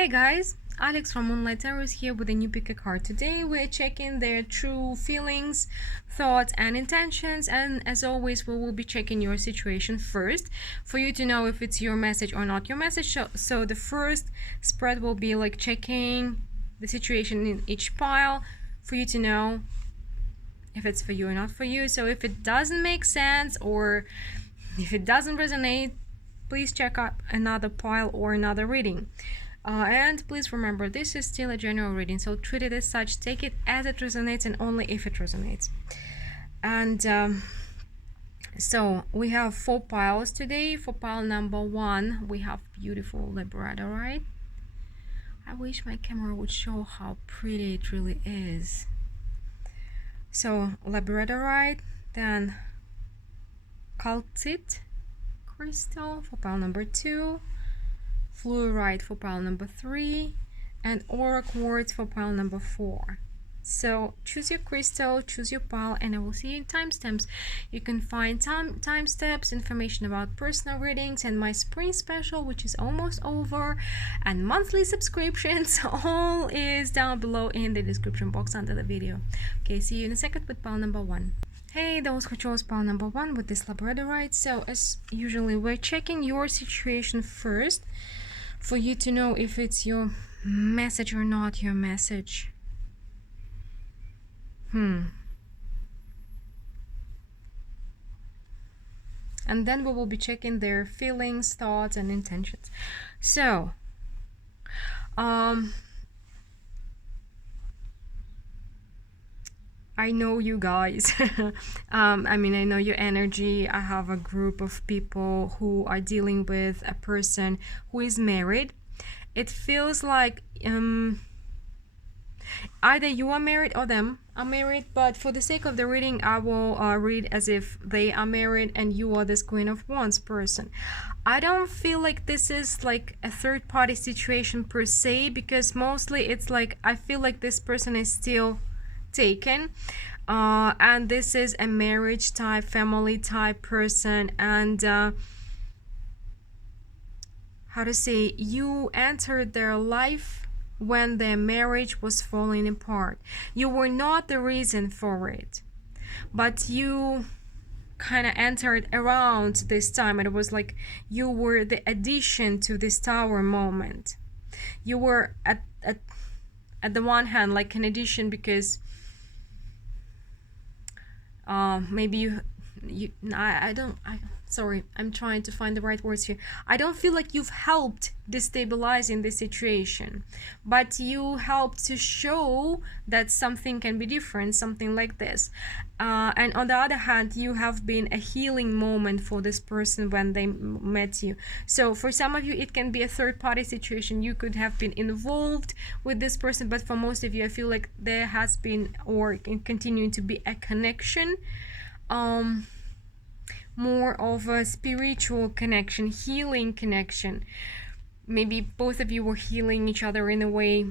Hey guys, Alex from Moonlight Tarot is here with a new pick a card. Today we're checking their true feelings, thoughts and intentions, and as always we will be checking your situation first for you to know if it's your message or not your message. So the first spread will be like checking the situation in each pile for you to know if it's for you or not for you. So if it doesn't make sense or if it doesn't resonate, please check out another pile or another reading. And please remember, this is still a general reading, so treat it as such, take it as it resonates and only if it resonates. And so we have 4 piles today. For pile number 1 we have beautiful labradorite. I wish my camera would show how pretty it really is. So labradorite, then calcite crystal for pile number 2, fluorite for pile number 3, and aura quartz for pile number 4. So choose your crystal, choose your pile, and I will see you in timestamps. You can find timestamps, information about personal readings, and my spring special, which is almost over, and monthly subscriptions. All is down below in the description box under the video. Okay, see you in a second with pile number 1. Hey, those who chose pile number 1 with this labradorite. So as usually, we're checking your situation first for you to know if it's your message or not your message. And then we will be checking their feelings, thoughts and intentions. So I know you guys. I know your energy. I have a group of people who are dealing with a person who is married. It feels like either you are married or them are married, but for the sake of the reading I will read as if they are married and you are this Queen of Wands person. I don't feel like this is like a third-party situation per se, because mostly it's like I feel like this person is still taken, and this is a marriage type, family type person, and how to say, you entered their life when their marriage was falling apart. You were not the reason for it, but you kind of entered around this time. It was like you were the addition to this tower moment. You were at the one hand like an addition because maybe sorry, I'm trying to find the right words here. I don't feel like you've helped destabilizing the situation, but you helped to show that something can be different, something like this. And on the other hand, you have been a healing moment for this person when they met you. So for some of you, it can be a third-party situation. You could have been involved with this person, but for most of you, I feel like there has been or continuing to be a connection. More of a spiritual connection, healing connection. Maybe both of you were healing each other in a way,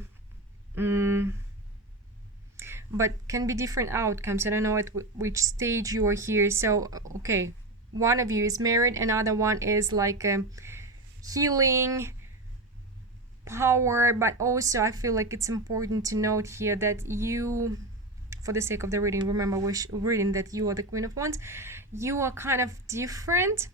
but can be different outcomes. I don't know at which stage you are here. So okay, one of you is married, another one is like a healing power, but also I feel like it's important to note here that you, for the sake of the reading, remember we're reading that you are the Queen of Wands. You are kind of different.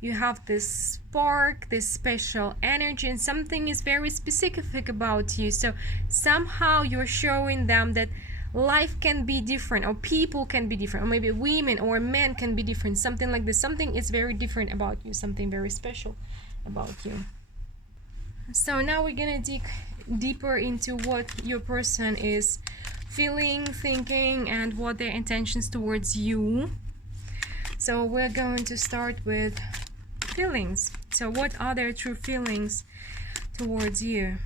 You have this spark, this special energy, and something is very specific about you. So somehow you're showing them that life can be different, or people can be different, or maybe women or men can be different, something like this. Something is very different about you, something very special about you. So now we're gonna dig deeper into what your person is feeling, thinking, and what their intentions towards you. So we're going to start with feelings. So what are their true feelings towards you?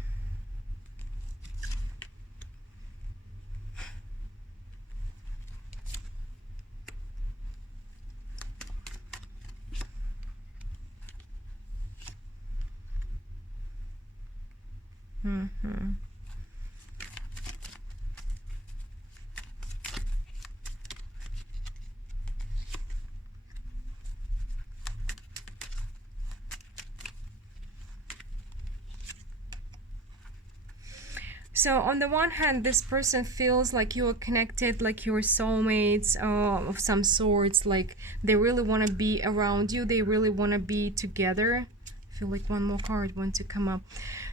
So on the one hand, this person feels like you're connected, like you're soulmates of some sorts, like they really want to be around you, they really want to be together. I feel like one more card wants to come up.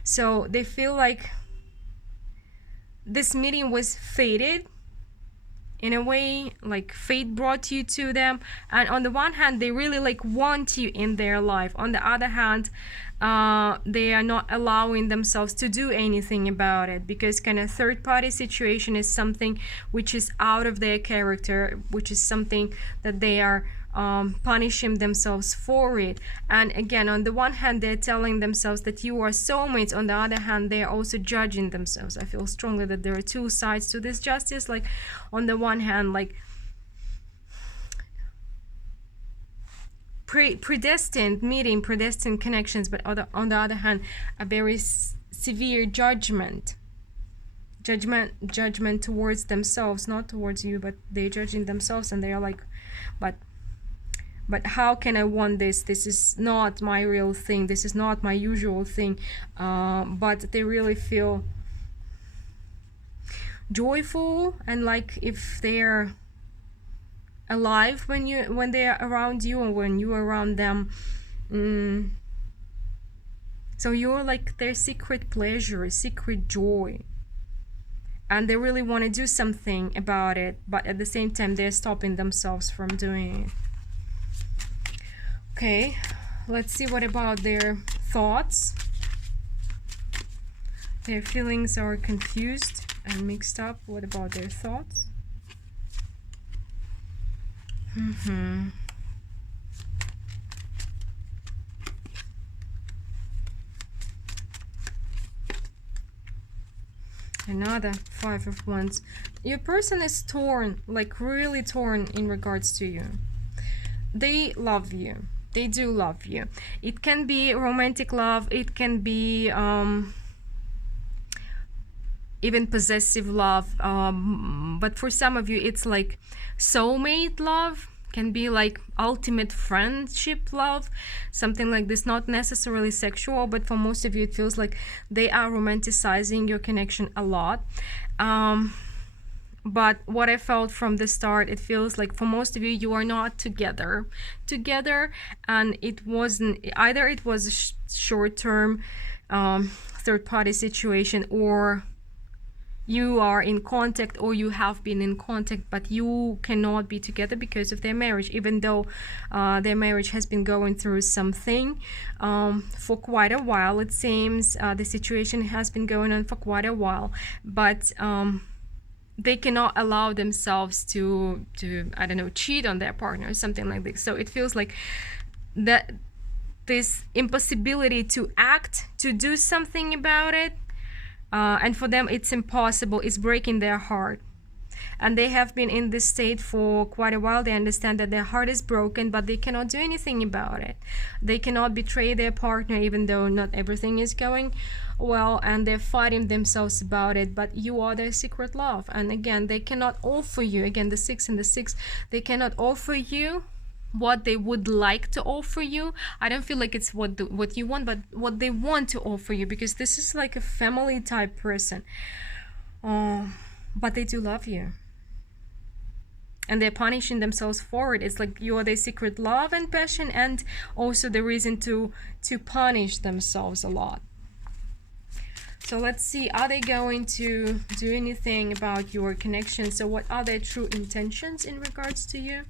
So they feel like this meeting was fated in a way, like fate brought you to them, and on the one hand they really like want you in their life. On the other hand, they are not allowing themselves to do anything about it, because kind of third party situation is something which is out of their character, which is something that they are punishing themselves for it. And again, on the one hand they're telling themselves that you are soulmates, on the other hand they're also judging themselves. I feel strongly that there are two sides to this justice. Like on the one hand, like predestined meeting, predestined connections, but on the other hand a very severe judgment towards themselves, not towards you, but they're judging themselves, and they are like, but how can I want this? This is not my real thing. This is not my usual thing. But they really feel joyful, and like if they're alive when they are around you, or when you are around them. So you're like their secret pleasure, secret joy. And they really want to do something about it, but at the same time they're stopping themselves from doing it. Okay, let's see what about their thoughts. Their feelings are confused and mixed up. What about their thoughts? Another Five of Wands. Your person is torn, like really torn in regards to you. They love you. They do love you. It can be romantic love, it can be even possessive love, but for some of you it's like soulmate love, can be like ultimate friendship love, something like this. Not necessarily sexual, but for most of you it feels like they are romanticizing your connection a lot. But what I felt from the start, it feels like for most of you, you are not together, and it wasn't either. It was a short-term third-party situation, or you are in contact, or you have been in contact, but you cannot be together because of their marriage, even though their marriage has been going through something for quite a while. It seems the situation has been going on for quite a while, but they cannot allow themselves to I don't know, cheat on their partner or something like this. So it feels like that this impossibility to act, to do something about it, and for them it's impossible, it's breaking their heart. And they have been in this state for quite a while. They understand that their heart is broken, but they cannot do anything about it. They cannot betray their partner, even though not everything is going well, and they're fighting themselves about it. But you are their secret love, and again, they cannot offer you, again the 6 and the 6, they cannot offer you what they would like to offer you. I don't feel like it's what you want, but what they want to offer you, because this is like a family type person. But they do love you, and they're punishing themselves for it. It's like you are their secret love and passion, and also the reason to punish themselves a lot. So let's see, are they going to do anything about your connection? So what are their true intentions in regards to you?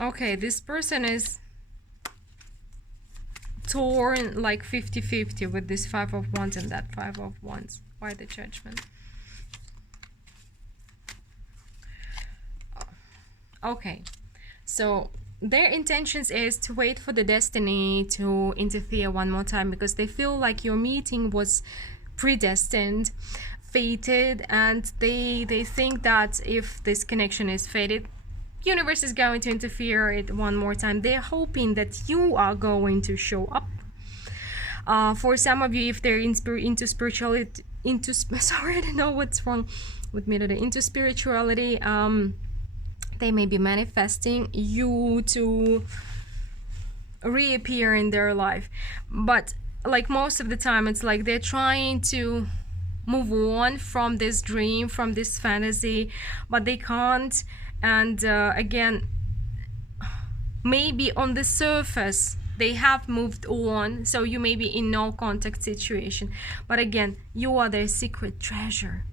Okay, this person is torn like 50-50 with this 5 of Wands and that 5 of Wands. Why the Judgment? Okay, so their intentions is to wait for the destiny to interfere one more time, because they feel like your meeting was predestined, fated, and they think that if this connection is fated, universe is going to interfere it one more time. They're hoping that you are going to show up. For some of you, if they're into spirituality, sorry, I don't know what's wrong with me today, into spirituality, they may be manifesting you to reappear in their life. But like most of the time, it's like they're trying to move on from this dream, from this fantasy, but they can't. And again, maybe on the surface they have moved on, so you may be in no contact situation, but again, you are their secret treasure.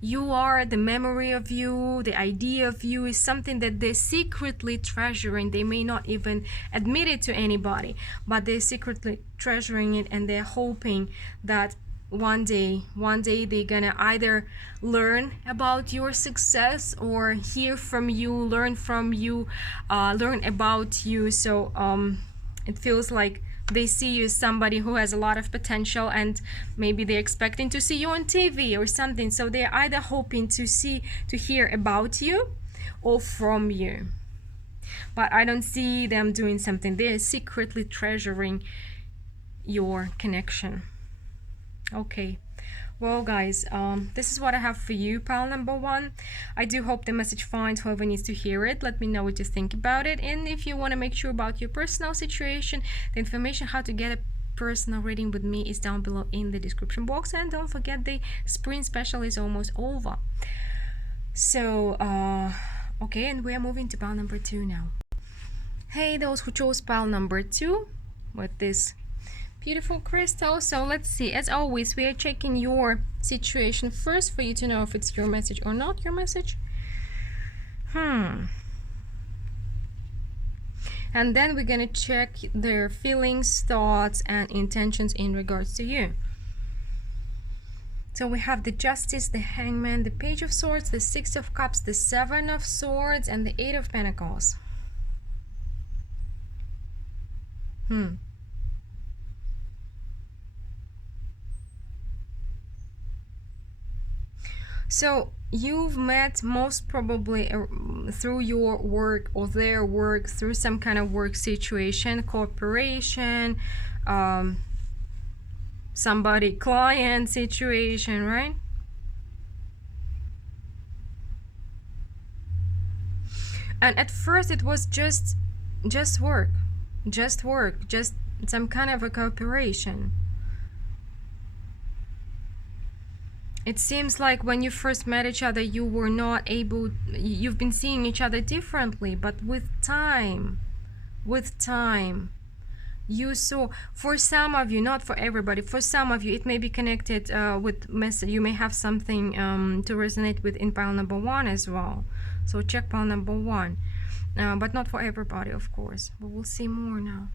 You are the memory of you, the idea of you is something that they're secretly treasuring. They may not even admit it to anybody, but they're secretly treasuring it, and they're hoping that one day they're gonna either learn about your success or hear from you, learn from you, learn about you. So it feels like they see you as somebody who has a lot of potential, and maybe they're expecting to see you on TV or something. So they're either hoping to hear about you or from you. But I don't see them doing something. They're secretly treasuring your connection. Okay. Well, guys, this is what I have for you, pile number 1. I do hope the message finds whoever needs to hear it. Let me know what you think about it. And if you want to make sure about your personal situation, the information how to get a personal reading with me is down below in the description box. And don't forget, the spring special is almost over. So, okay, and we're moving to pile number 2 now. Hey, those who chose pile number 2 with this beautiful crystal. So let's see. As always, we are checking your situation first for you to know if it's your message or not your message. And then we're gonna check their feelings, thoughts, and intentions in regards to you. So we have the Justice, the Hangman, the Page of Swords, the Six of Cups, the Seven of Swords, and the Eight of Pentacles. So you've met most probably through your work or their work, through some kind of work situation, corporation, somebody, client situation, right? And at first it was just work, just some kind of a cooperation. It seems like when you first met each other, you were not able, you've been seeing each other differently, but with time, you saw, for some of you, not for everybody, for some of you, it may be connected with message. You may have something to resonate with in pile number 1 as well. So check pile number 1, but not for everybody, of course. But we'll see more now.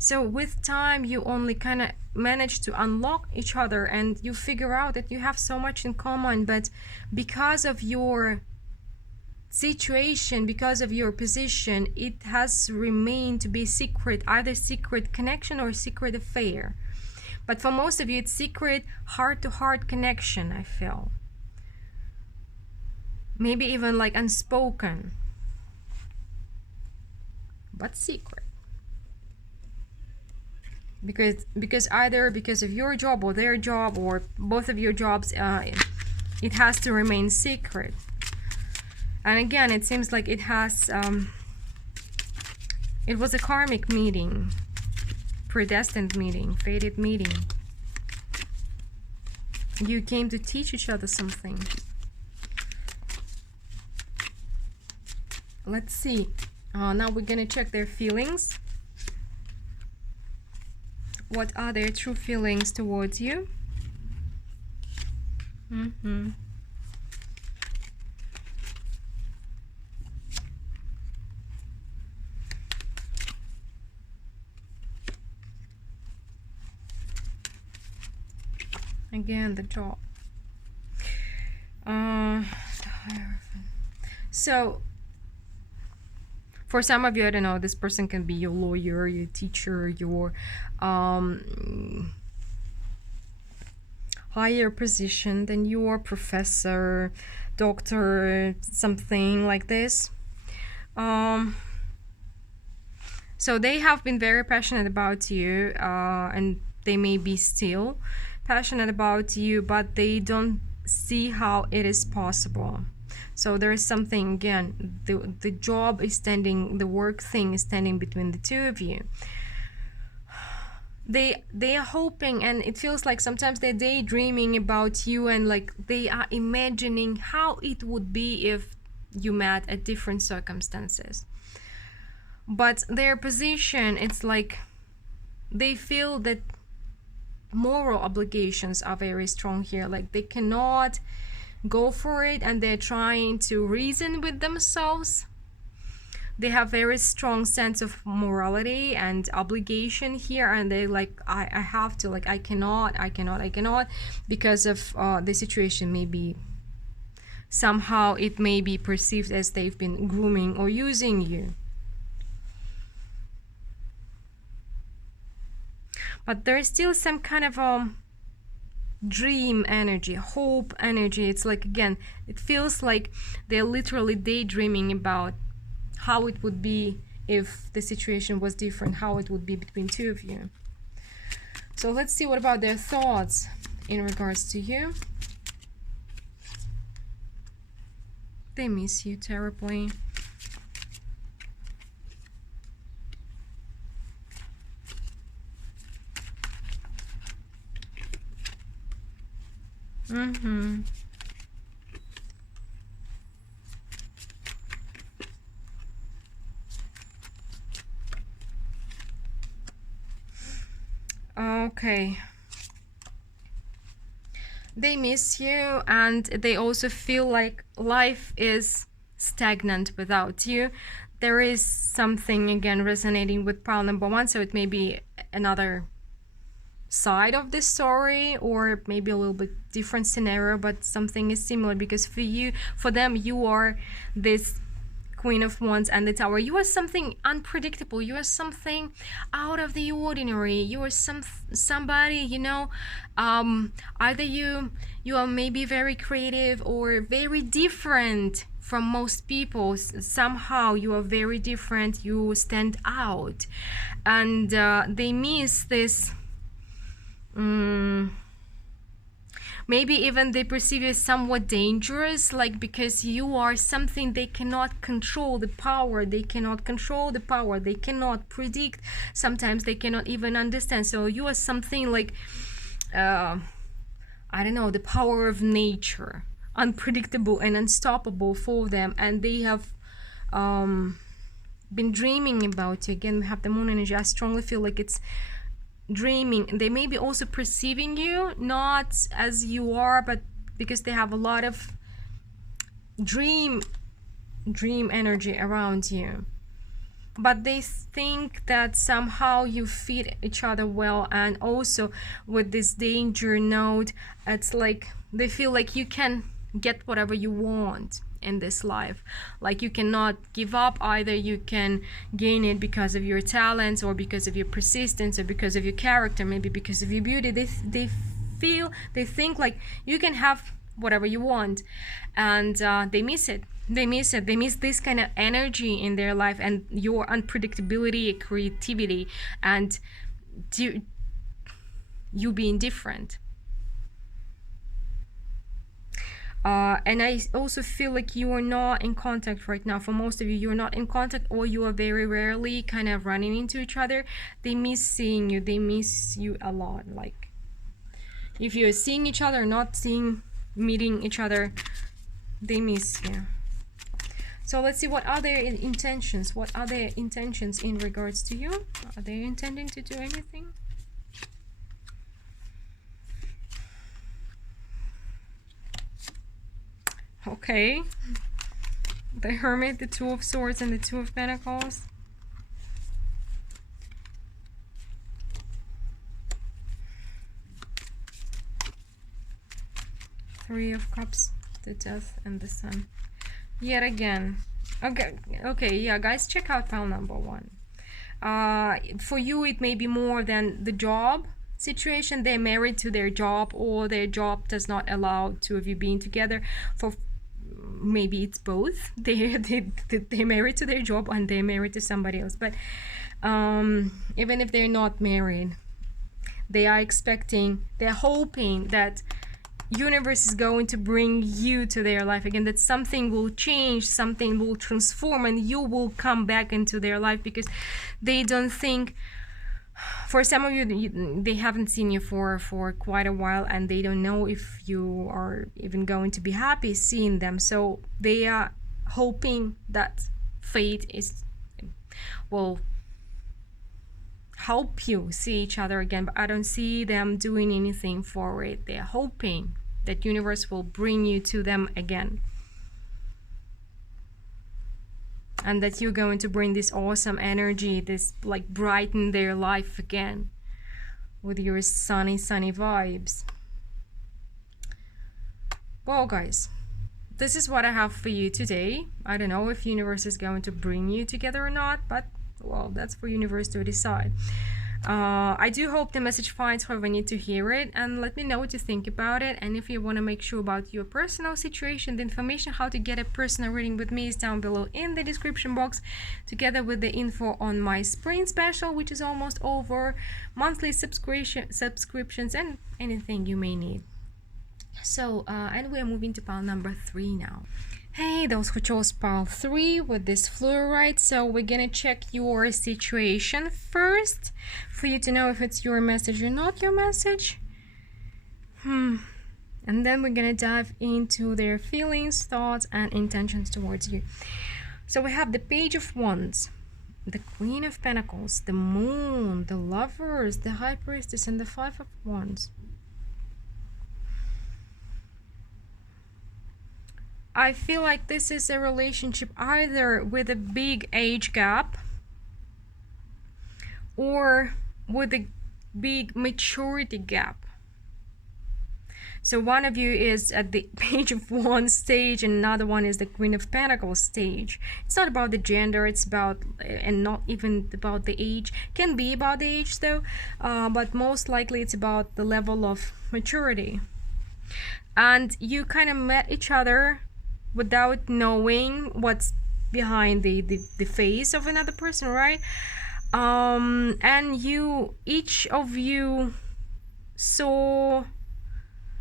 So with time, you only kind of manage to unlock each other, and you figure out that you have so much in common, but because of your situation, because of your position, it has remained to be secret, either secret connection or secret affair. But for most of you, it's secret heart-to-heart connection, I feel. Maybe even like unspoken, but secret. Because either because of your job or their job or both of your jobs, it has to remain secret. And again, it seems like it has it was a karmic meeting, predestined meeting, fated meeting. You came to teach each other something. Let's see. Now we're gonna check their feelings. What are their true feelings towards you? Again, the job. The Hierophant. So for some of you, I don't know, this person can be your lawyer, your teacher, your higher position than your professor, doctor, something like this. So they have been very passionate about you, and they may be still passionate about you, but they don't see how it is possible. So there is something, again, the job is standing, the work thing is standing between the two of you. They are hoping, and it feels like sometimes they're daydreaming about you, and like they are imagining how it would be if you met at different circumstances. But their position, it's like they feel that moral obligations are very strong here, like they cannot go for it, and they're trying to reason with themselves. They have very strong sense of morality and obligation here, and they like, I have to, like, I cannot, because of the situation. Maybe somehow it may be perceived as they've been grooming or using you. But there's still some kind of dream energy, hope energy. It's like, again, it feels like they're literally daydreaming about how it would be if the situation was different, how it would be between two of you. So let's see what about their thoughts in regards to you. They miss you terribly. Okay. They miss you, and they also feel like life is stagnant without you. There is something, again, resonating with pile number one, so it may be another side of this story, or maybe a little bit different scenario, but something is similar, because for them, you are this Queen of Wands and the Tower. You are something unpredictable. You are something out of the ordinary. You are somebody, you know, either you are maybe very creative or very different from most people. Somehow you are very different. You stand out, and they miss this. Maybe even they perceive you as somewhat dangerous, like, because you are something they cannot control the power. They cannot control the power. They cannot predict. Sometimes they cannot even understand. So you are something like, I don't know, the power of nature, unpredictable and unstoppable for them. And they have been dreaming about you. Again, we have the moon energy. I strongly feel like it's dreaming. They may be also perceiving you not as you are, but because they have a lot of dream energy around you. But they think that somehow you fit each other well, and also with this danger note, it's like they feel like you can get whatever you want in this life. Like, you cannot give up. Either you can gain it because of your talents, or because of your persistence, or because of your character, maybe because of your beauty. They think like you can have whatever you want, and they miss it. They miss this kind of energy in their life, and your unpredictability, creativity, and you being different. And I also feel like you are not in contact right now. For most of you, you're not in contact, or you are very rarely kind of running into each other. They miss seeing you. They miss you a lot. Like, if you're seeing each other, not meeting each other, they miss you. So let's see, what are their intentions? What are their intentions in regards to you? Are they intending to do anything? Okay. The Hermit, the Two of Swords, and the Two of Pentacles. Three of Cups, the Death, and the Sun. Yet again. Okay, yeah, guys, check out pile number one. For you, it may be more than the job situation. They're married to their job, or their job does not allow two of you being together. For maybe it's both. They're married to their job and they're married to somebody else. But even if they're not married, they are expecting, they're hoping that universe is going to bring you to their life again, that something will change, something will transform, and you will come back into their life, because they don't think, for some of you, they haven't seen you for quite a while, and they don't know if you are even going to be happy seeing them. So they are hoping that fate will help you see each other again, but I don't see them doing anything for it. They're hoping that universe will bring you to them again, and that you're going to bring this awesome energy, this like brighten their life again with your sunny vibes. Well guys, this is what I have for you today. I don't know if universe is going to bring you together or not, but well, that's for universe to decide. I do hope the message finds whoever need to hear it, and let me know what you think about it. And if you want to make sure about your personal situation, the information how to get a personal reading with me is down below in the description box, together with the info on my spring special, which is almost over, monthly subscriptions, and anything you may need. So and we are moving to pile number 3 now. Hey, those who chose pile 3 with this fluorite. So we're gonna check your situation first for you to know if it's your message or not your message. And then we're gonna dive into their feelings, thoughts, and intentions towards you. So we have the Page of Wands, the Queen of Pentacles, the Moon, the Lovers, the High Priestess, and the Five of Wands. I feel like this is a relationship either with a big age gap or with a big maturity gap. So one of you is at the Page of Wands stage and another one is the Queen of Pentacles stage. It's not about the gender, it's about, and not even about the age. Can be about the age though, but most likely it's about the level of maturity. And you kind of met each other without knowing what's behind the face of another person, right? And each of you saw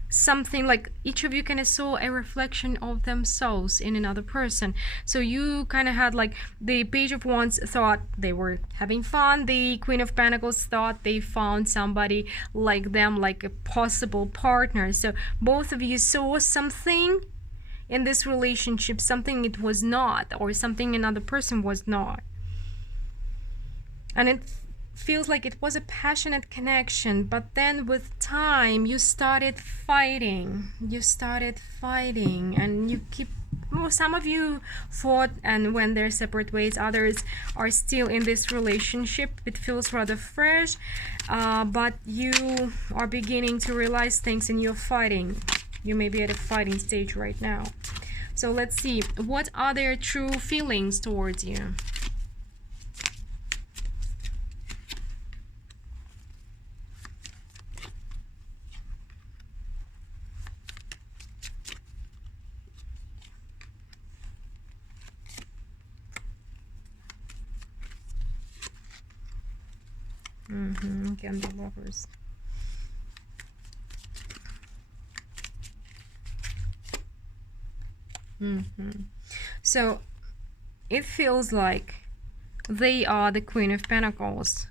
something, like each of you kind of saw a reflection of themselves in another person. So you kind of had, like, the Page of Wands thought they were having fun, the Queen of Pentacles thought they found somebody like them, like a possible partner. So both of you saw something in this relationship, something it was not, or something another person was not. And it feels like it was a passionate connection, but then with time you started fighting, and you keep, well, some of you fought and went their separate ways, others are still in this relationship. It feels rather fresh, but you are beginning to realize things and you're fighting. You may be at a fighting stage right now. So let's see, what are their true feelings towards you? Again, the Lovers. So it feels like they are the Queen of Pentacles.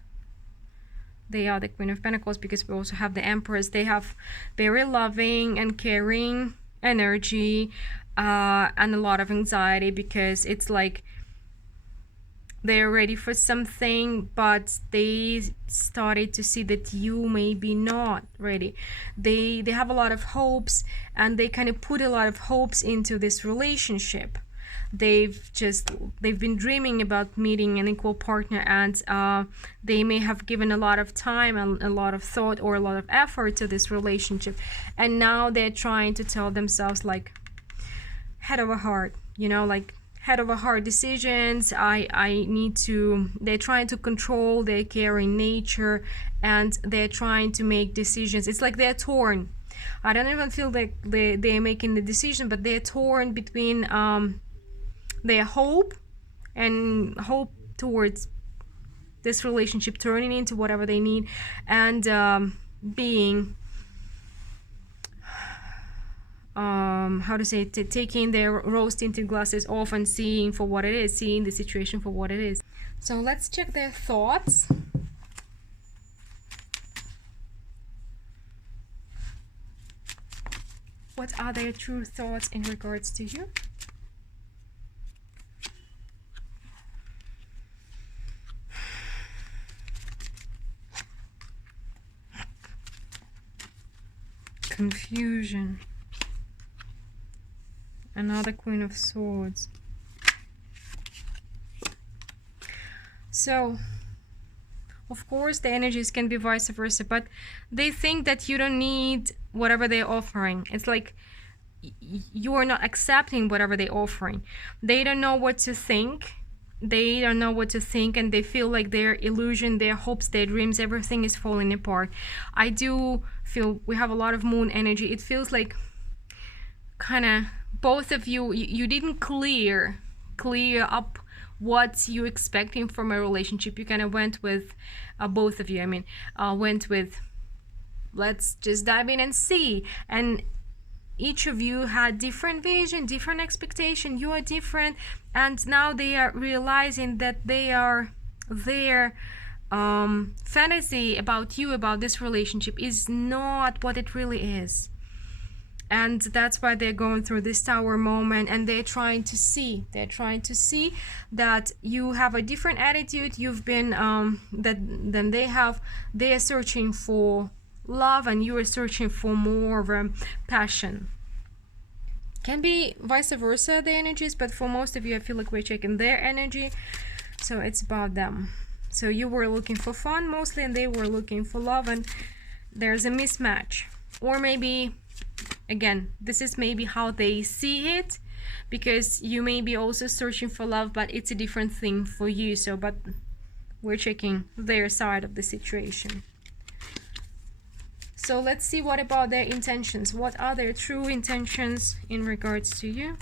They are the Queen of Pentacles because we also have the Empress. They have very loving and caring energy, and a lot of anxiety, because it's like they're ready for something, but they started to see that you may be not ready. They have a lot of hopes, and they kind of put a lot of hopes into this relationship. They've been dreaming about meeting an equal partner, and they may have given a lot of time and a lot of thought or a lot of effort to this relationship, and now they're trying to tell themselves, like, head over heart, you know, like head over heart decisions. They're trying to control their caring nature, and they're trying to make decisions. It's like they're torn. I don't even feel like they're making the decision, but they're torn between their hope and hope towards this relationship turning into whatever they need, and being how to say it, taking their rose tinted glasses off and seeing for what it is, seeing the situation for what it is. So let's check their thoughts. What are their true thoughts in regards to you? Confusion. Another Queen of Swords. So, of course, the energies can be vice versa, but they think that you don't need whatever they're offering. It's like you are not accepting whatever they're offering. They don't know what to think. They don't know what to think, and they feel like their illusion, their hopes, their dreams, everything is falling apart. I do feel we have a lot of moon energy. It feels like kind of both of you didn't clear up what you expecting from a relationship. You kind of went with both of you, I mean, went with let's just dive in and see, and each of you had different vision, different expectation. You are different, and now they are realizing that their fantasy about you, about this relationship, is not what it really is. And that's why they're going through this tower moment, and they're trying to see that you have a different attitude. You've been than they have. They're searching for love, and you are searching for more of a passion. Can be vice versa, the energies, but for most of you, I feel like we're checking their energy, so it's about them. So you were looking for fun mostly, and they were looking for love, and there's a mismatch. Or maybe, again, this is maybe how they see it, because you may be also searching for love, but it's a different thing for you. So, but we're checking their side of the situation. So let's see, what about their intentions? What are their true intentions in regards to you?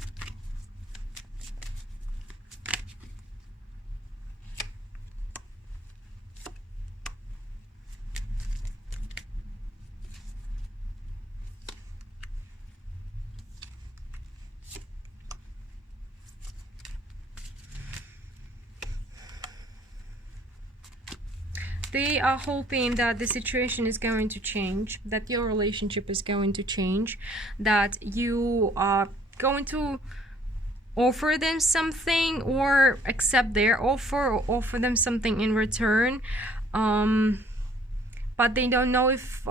They are hoping that the situation is going to change, that your relationship is going to change, that you are going to offer them something, or accept their offer, or offer them something in return. But they don't know if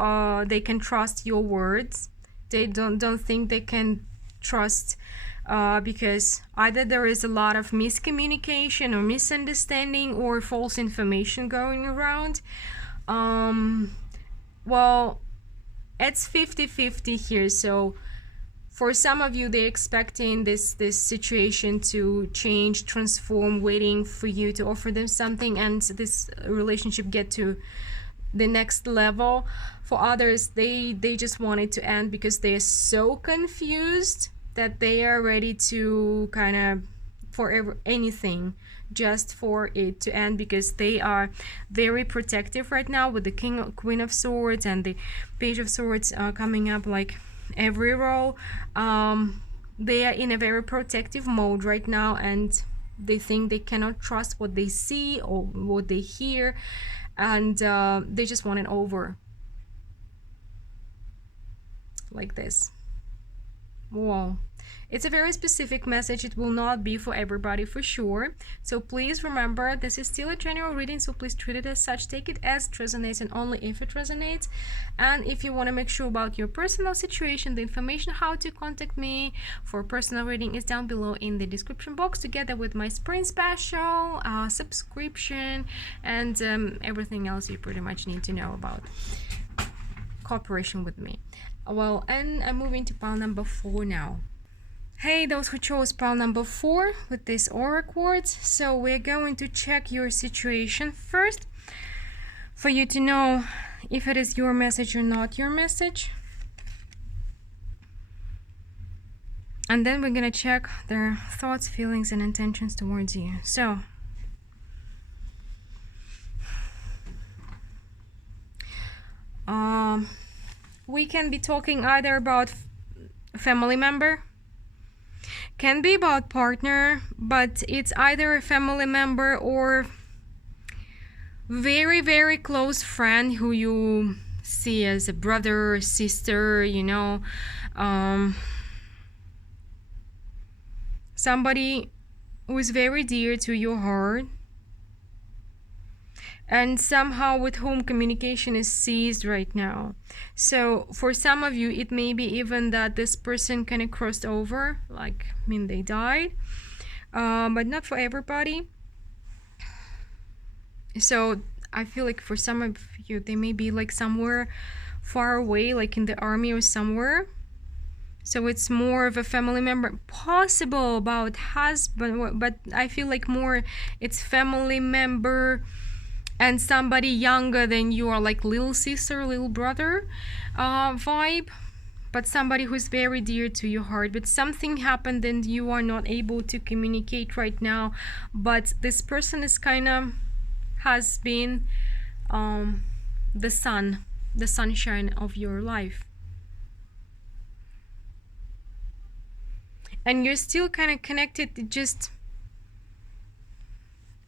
they can trust your words. They don't think they can trust, because either there is a lot of miscommunication or misunderstanding or false information going around. Well, it's 50-50 here. So for some of you, they're expecting this situation to change, transform, waiting for you to offer them something, and this relationship get to the next level. For others, they just want it to end because they're so confused that they are ready to kind of for anything just for it to end, because they are very protective right now with the Queen of Swords and the Page of Swords coming up like every row. They are in a very protective mode right now, and they think they cannot trust what they see or what they hear, and they just want it over like this. Wow, it's a very specific message. It will not be for everybody for sure, so please remember, this is still a general reading, so please treat it as such. Take it as it resonates and only if it resonates. And if you want to make sure about your personal situation, the information how to contact me for personal reading is down below in the description box, together with my spring special, subscription, and everything else you pretty much need to know about cooperation with me. Well, and I'm moving to pile number 4 now. Hey, those who chose pile number 4 with this aura quartz. So we're going to check your situation first for you to know if it is your message or not your message. And then we're gonna check their thoughts, feelings, and intentions towards you. So we can be talking either about family member, can be about partner, but it's either a family member or very, very close friend who you see as a brother or sister, you know, somebody who is very dear to your heart, and somehow with whom communication is seized right now. So for some of you, it may be even that this person kind of crossed over, like, I mean, they died, but not for everybody. So I feel like for some of you, they may be like somewhere far away, like in the army or somewhere. So it's more of a family member, possible about husband, but I feel like more it's family member and somebody younger than you, are like little sister, little brother vibe, but somebody who's very dear to your heart. But something happened and you are not able to communicate right now, but this person is kind of has been the sunshine of your life, and you're still kind of connected, just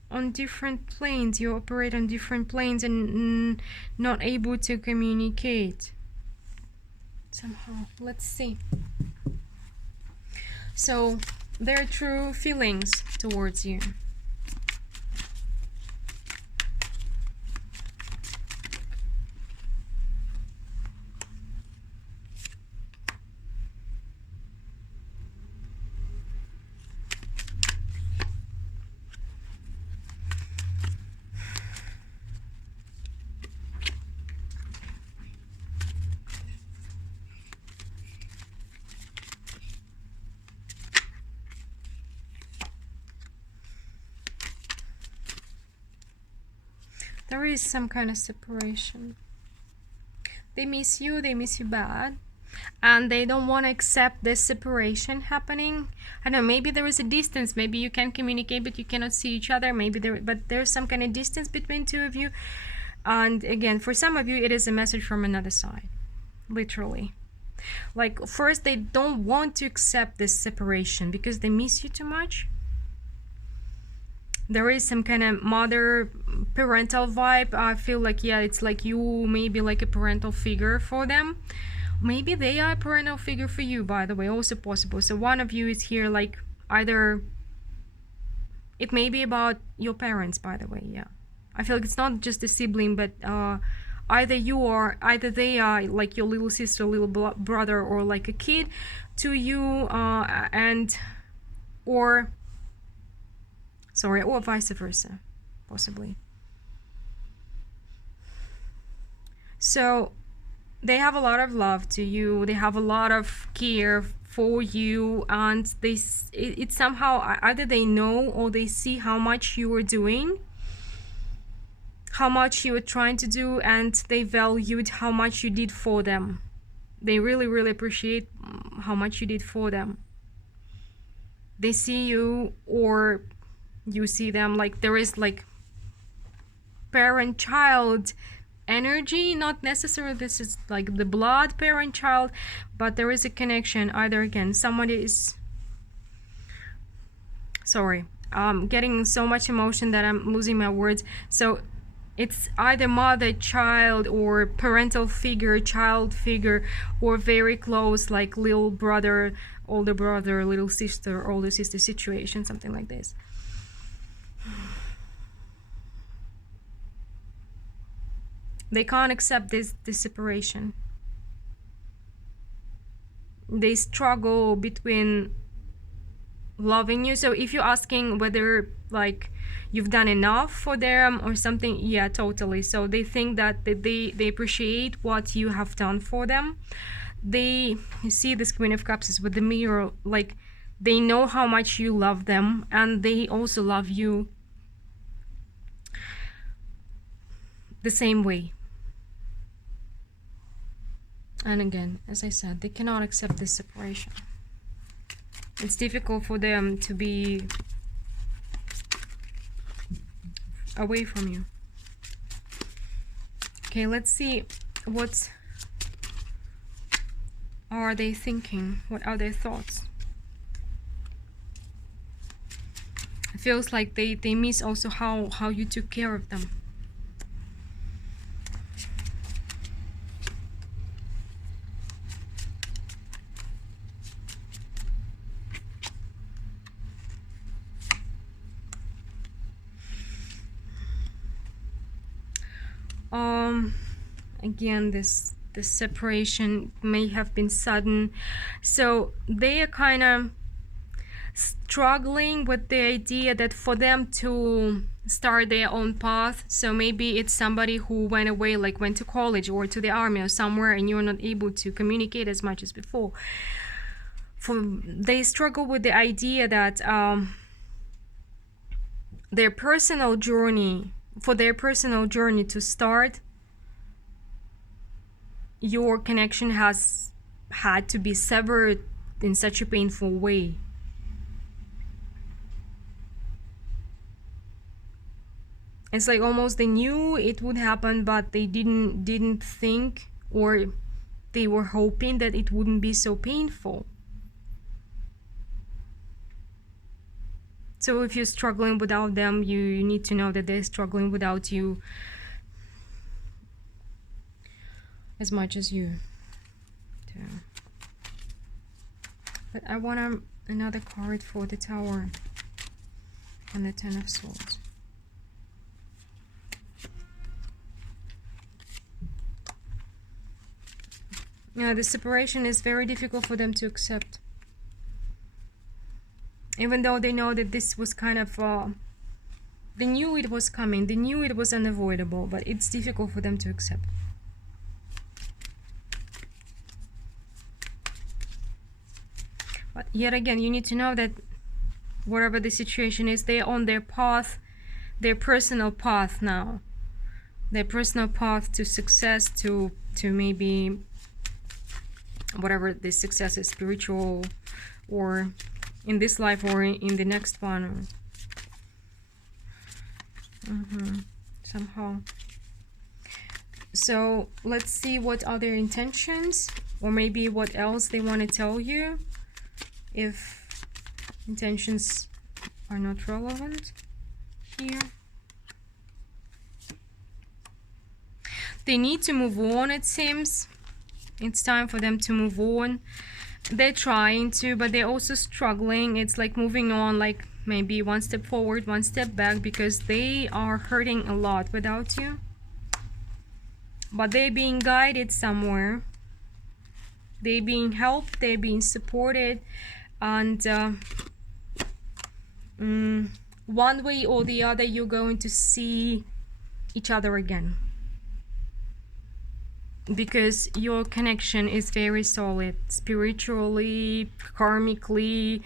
on different planes. You operate on different planes and not able to communicate somehow. Let's see. So their true feelings towards you. There is some kind of separation. They miss you bad, and they don't want to accept this separation happening. I don't know, maybe there is a distance, maybe you can communicate but you cannot see each other, maybe there's some kind of distance between two of you. And again, for some of you, it is a message from another side, literally. Like, first, they don't want to accept this separation because they miss you too much. There is some kind of mother parental vibe. I feel like, yeah, it's like you maybe like a parental figure for them. Maybe they are a parental figure for you, by the way, also possible. So one of you is here, like, either it may be about your parents, by the way. Yeah, I feel like it's not just a sibling, but either they are like your little sister, little brother, or like a kid to you, or vice versa, possibly. So they have a lot of love to you, they have a lot of care for you, and it's somehow either they know or they see how much you are doing, how much you are trying to do, and they valued how much you did for them. They really, really appreciate how much you did for them. They see you, or you see them, like there is like parent-child energy, not necessarily this is like the blood parent-child, but there is a connection. Either, again, somebody is, sorry, getting so much emotion that I'm losing my words. So it's either mother, child, or parental figure, child figure, or very close, like little brother, older brother, little sister, older sister situation, something like this. They can't accept this separation. They struggle between loving you. So if you're asking whether like you've done enough for them or something, yeah, totally. So they think that they appreciate what you have done for them. You see this Queen of Cups is with the mirror, like they know how much you love them, and they also love you the same way. And again, as I said, they cannot accept this separation. It's difficult for them to be away from you. Okay, let's see what are they thinking, what are their thoughts. It feels like they miss also how you took care of them. Again, this separation may have been sudden, so they are kind of struggling with the idea that for them to start their own path. So maybe it's somebody who went away, like went to college or to the army or somewhere, and you're not able to communicate as much as before. They struggle with the idea that their personal journey to start, your connection has had to be severed in such a painful way. It's like almost they knew it would happen, but they didn't think, or they were hoping that it wouldn't be so painful. So if you're struggling without them, you need to know that they're struggling without you as much as you do. But I want another card for the Tower and the Ten of Swords. Yeah, the separation is very difficult for them to accept. Even though they know that this was kind of, they knew it was coming, they knew it was unavoidable, but it's difficult for them to accept. But yet again, you need to know that whatever the situation is, they're on their path, their personal path now. Their personal path to success, to maybe whatever this success is, spiritual, or in this life or in the next one. Somehow. So let's see what are their intentions, or maybe what else they want to tell you, if intentions are not relevant here. They need to move on, it seems. It's time for them to move on. They're trying to, but they're also struggling. It's like moving on, like maybe one step forward, one step back, because they are hurting a lot without you. But they're being guided somewhere. They're being helped, they're being supported, and one way or the other, you're going to see each other again. Because your connection is very solid, spiritually, karmically,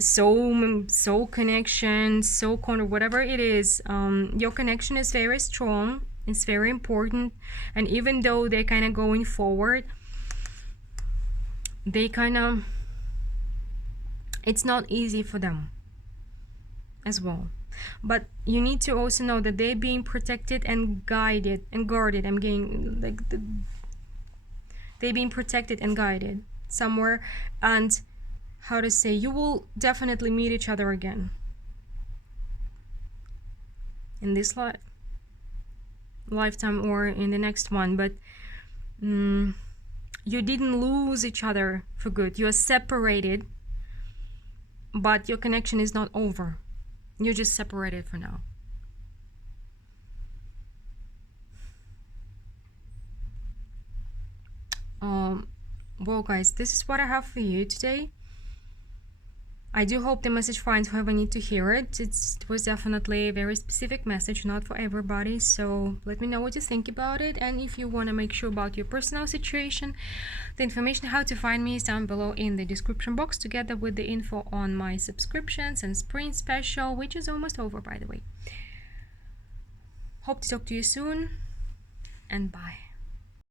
soul connection, soul corner, whatever it is. Your connection is very strong. It's very important. And even though they're kind of going forward, they kind of, it's not easy for them as well. But you need to also know that they're being protected and guided and guarded. I'm getting like they're being protected and guided somewhere, and how to say, you will definitely meet each other again in this lifetime or in the next one. But you didn't lose each other for good. You are separated, but your connection is not over. You're just separated for now. Well guys, this is what I have for you today. I do hope the message finds whoever need to hear it. It was definitely a very specific message, not for everybody. So let me know what you think about it. And if you want to make sure about your personal situation, the information how to find me is down below in the description box, together with the info on my subscriptions and spring special, which is almost over, by the way. Hope to talk to you soon, and bye.